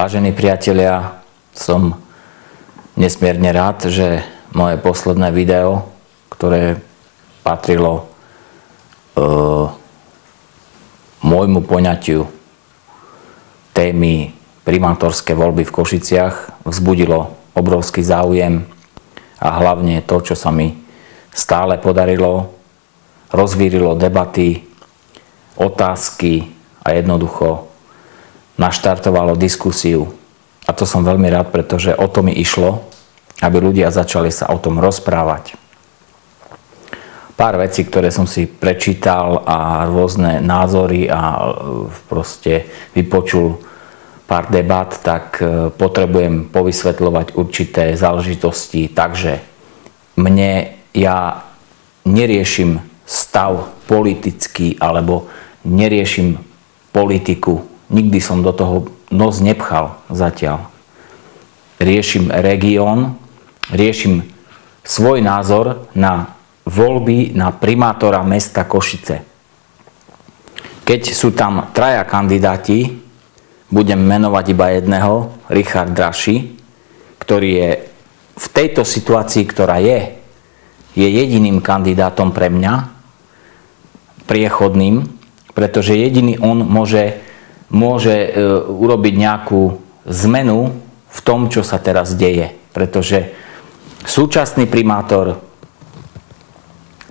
Vážení priatelia, som nesmierne rád, že moje posledné video, ktoré patrilo môjmu poňatiu témy primátorské voľby v Košiciach, vzbudilo obrovský záujem a hlavne to, čo sa mi stále podarilo, rozvírilo debaty, otázky a jednoducho naštartovalo diskusiu. A to som veľmi rád, pretože o to mi išlo, aby ľudia začali sa o tom rozprávať. Pár vecí, ktoré som si prečítal a rôzne názory a proste vypočul pár debat, tak potrebujem povysvetľovať určité záležitosti. Takže ja neriešim stav politický alebo neriešim politiku. Nikdy som do toho nos nepchal zatiaľ. Riešim región, riešim svoj názor na voľby na primátora mesta Košice. Keď sú tam traja kandidáti, budem menovať iba jedného, Richard Draši, ktorý je v tejto situácii, ktorá je jediným kandidátom pre mňa, priechodným, pretože jediný on môže urobiť nejakú zmenu v tom, čo sa teraz deje. Pretože súčasný primátor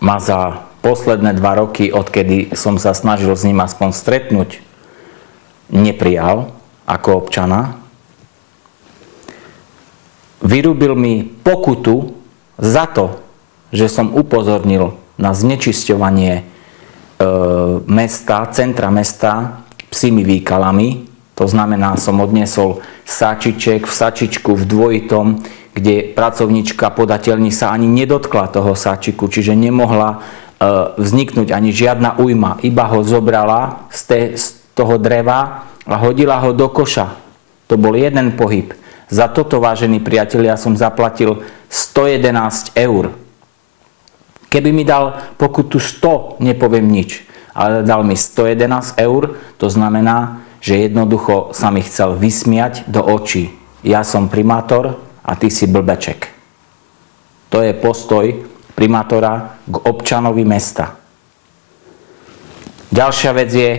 ma za posledné 2 roky, odkedy som sa snažil s ním aspoň stretnúť, neprijal ako občana. Vyrúbil mi pokutu za to, že som upozornil na znečisťovanie mesta, centra mesta psími výkalami. To znamená, som odniesol sáčiček v sačičku v dvojitom, kde pracovníčka podateľní sa ani nedotkla toho sáčiku, čiže nemohla vzniknúť ani žiadna ujma. Iba ho zobrala z toho dreva a hodila ho do koša. To bol jeden pohyb. Za toto, vážení priatelia, som zaplatil 111 eur. Keby mi dal pokutu 100, nepoviem nič. Ale dal mi 111 eur, to znamená, že jednoducho sa mi chcel vysmiať do očí. Ja som primátor a ty si blbeček. To je postoj primátora k občanovi mesta. Ďalšia vec je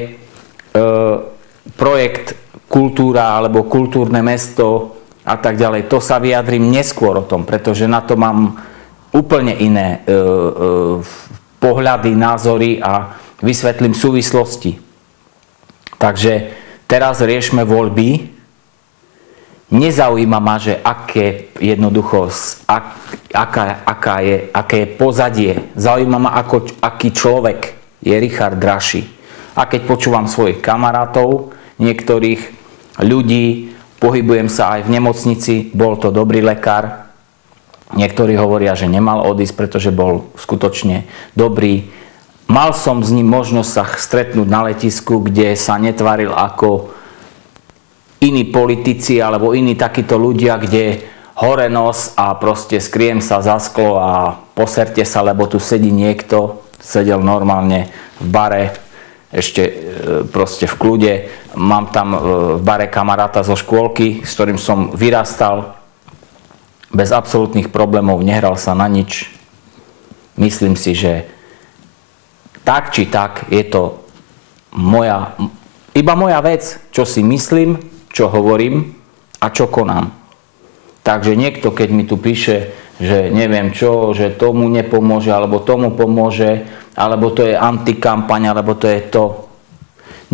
projekt kultúra alebo kultúrne mesto a tak ďalej. To sa vyjadrím neskôr o tom, pretože na to mám úplne iné pohľady, názory a vysvetlím súvislosti. Takže teraz riešme voľby. Nezaujíma ma, že aké je pozadie. Zaujíma ma, aký človek je Richard Draši. A keď počúvam svojich kamarátov, niektorých ľudí, pohybujem sa aj v nemocnici, bol to dobrý lekár. Niektorí hovoria, že nemal odísť, pretože bol skutočne dobrý. Mal som s ním možnosť sa stretnúť na letisku, kde sa netváril ako iní politici alebo iní takíto ľudia, kde hore nos a proste skriem sa za sklo a poserte sa, lebo tu sedí niekto, sedel normálne v bare, ešte proste v kľude. Mám tam v bare kamaráta zo škôlky, s ktorým som vyrastal bez absolútnych problémov, nehral sa na nič. Myslím si, že tak či tak je to iba moja vec, čo si myslím, čo hovorím a čo konám. Takže niekto, keď mi tu píše, že neviem čo, že tomu nepomôže, alebo tomu pomôže, alebo to je antikampaň, alebo to je to.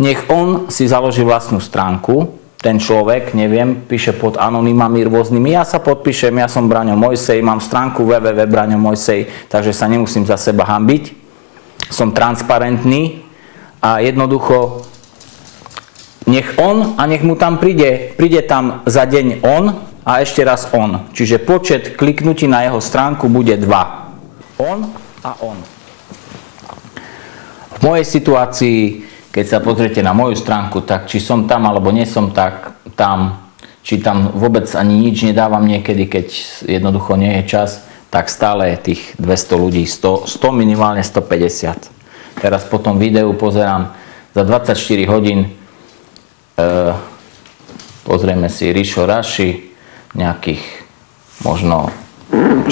Nech on si založí vlastnú stránku, ten človek, neviem, píše pod anonymami rôznymi. Ja sa podpíšem, ja som Braňo Mojsej, mám stránku www.braňomojsej, takže sa nemusím za seba hanbiť. Som transparentný a jednoducho nech on a nech mu tam príde tam za deň on a ešte raz on. Čiže počet kliknutí na jeho stránku bude 2. On a on. V mojej situácii, keď sa pozriete na moju stránku, tak či som tam alebo nie som tam, či tam vôbec ani nič nedávam niekedy, keď jednoducho nie je čas, tak stále je tých 200 ľudí, 100 minimálne 150. Teraz po tom videu pozerám za 24 hodín Pozrieme si Rišo Raši, nejakých možno 400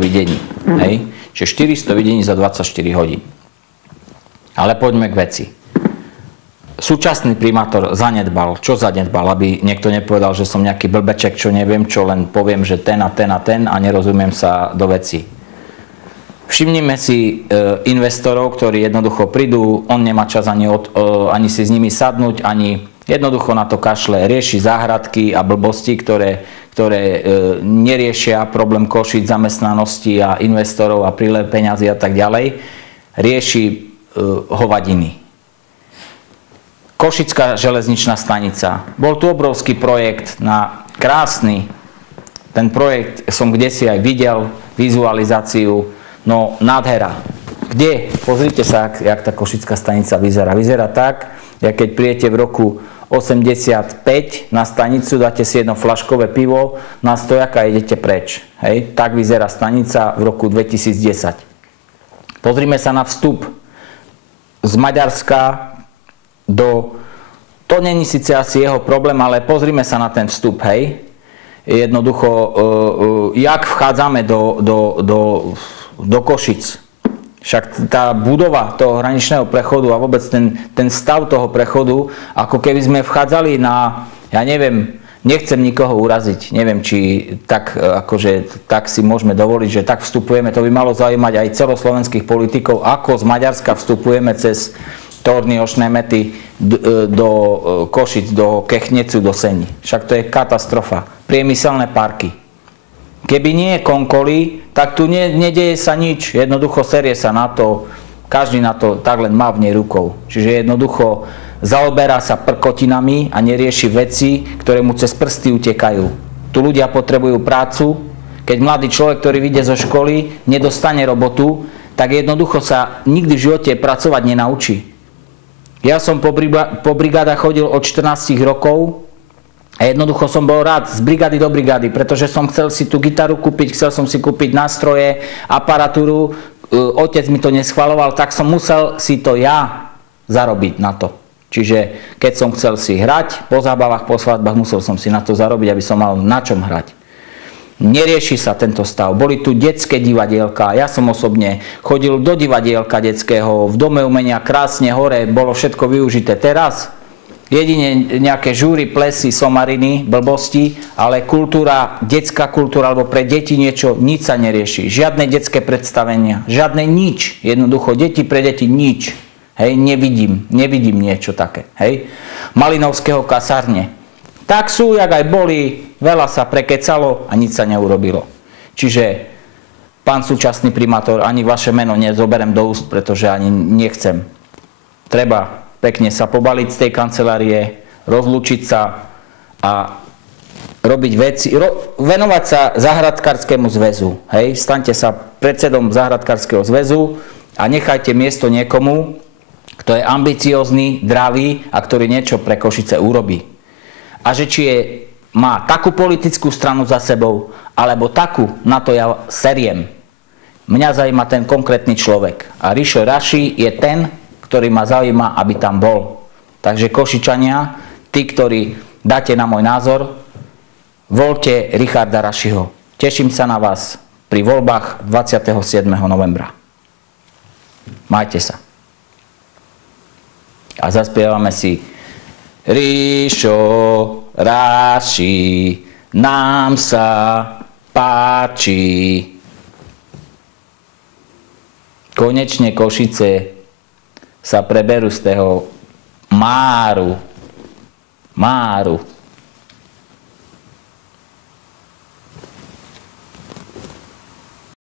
videní. Hej? Čiže 400 videní za 24 hodín. Ale poďme k veci. Súčasný primátor zanedbal. Čo zanedbal? Aby niekto nepovedal, že som nejaký blbeček, čo neviem, čo len poviem, že ten a ten a ten a nerozumiem sa do veci. Všimnime si investorov, ktorí jednoducho prídu, on nemá čas ani si s nimi sadnúť, ani jednoducho na to kašle, rieši záhradky a blbosti, ktoré neriešia problém Košíc, zamestnanosti a investorov a prílev peňazí a tak ďalej. Rieši hovadiny. Košická železničná stanica. Bol tu obrovský projekt na krásny. Ten projekt som kdesi aj videl, vizualizáciu, no nádhera. Kde? Pozrite sa, jak tá Košická stanica vyzerá. Vyzerá tak, jak keď prijete v roku 85 na stanicu, dáte si jedno flaškové pivo, na stojaka idete preč. Hej? Tak vyzerá stanica v roku 2010. Pozrime sa na vstup z Maďarska to není síce asi jeho problém, ale pozrime sa na ten vstup, hej. Jednoducho, jak vchádzame do Košic. Však tá budova toho hraničného prechodu a vôbec ten stav toho prechodu, ako keby sme vchádzali na, ja neviem, nechcem nikoho uraziť, neviem, či tak, akože, tak si môžeme dovoliť, že tak vstupujeme, to by malo zaujímať aj celoslovenských politikov, ako z Maďarska vstupujeme cez Torny, Ošnemety do Košic, do Kechnecu, do Seni. Však to je katastrofa. Priemyselné parky. Keby nie je Konkoly, tak tu nedeje sa nič. Jednoducho serie sa na to, každý na to tak len mávne rukou. Čiže jednoducho zaoberá sa prkotinami a nerieši veci, ktoré mu cez prsty utekajú. Tu ľudia potrebujú prácu. Keď mladý človek, ktorý vyjde zo školy, nedostane robotu, tak jednoducho sa nikdy v živote pracovať nenaučí. Ja som po brigádach chodil od 14 rokov a jednoducho som bol rád z brigády do brigády, pretože som chcel si tú gitaru kúpiť, chcel som si kúpiť nástroje, aparatúru, otec mi to neschvaľoval, tak som musel si to ja zarobiť na to. Čiže keď som chcel si hrať, po zábavách, po svadbách, musel som si na to zarobiť, aby som mal na čom hrať. Nerieši sa tento stav. Boli tu detské divadielka. Ja som osobne chodil do divadielka detského. V Dome umenia krásne hore. Bolo všetko využité. Teraz jedine nejaké žúry, plesy, somariny, blbosti, ale kultúra, detská kultúra, alebo pre deti niečo, nič sa nerieši. Žiadne detské predstavenia. Žiadne nič. Jednoducho, deti pre deti nič. Hej, nevidím niečo také. Hej. Malinovského kasárne. Tak sú, jak aj boli, veľa sa prekecalo a nič sa neurobilo. Čiže, pán súčasný primátor, ani vaše meno nezoberiem do úst, pretože ani nechcem. Treba pekne sa pobaliť z tej kancelárie, rozlúčiť sa a robiť veci, venovať sa záhradkárskému zväzu. Hej? Staňte sa predsedom záhradkárskeho zväzu a nechajte miesto niekomu, kto je ambiciózny, dravý a ktorý niečo pre Košice urobí. A že či má takú politickú stranu za sebou, alebo takú, na to ja seriem. Mňa zaujíma ten konkrétny človek. A Rišo Raši je ten, ktorý ma zaujíma, aby tam bol. Takže Košičania, tí, ktorí dáte na môj názor, voľte Richarda Rašiho. Teším sa na vás pri voľbách 27. novembra. Majte sa. A zaspievame si Rišo Raši, nám sa páči. Konečne Košice sa preberú z toho máru.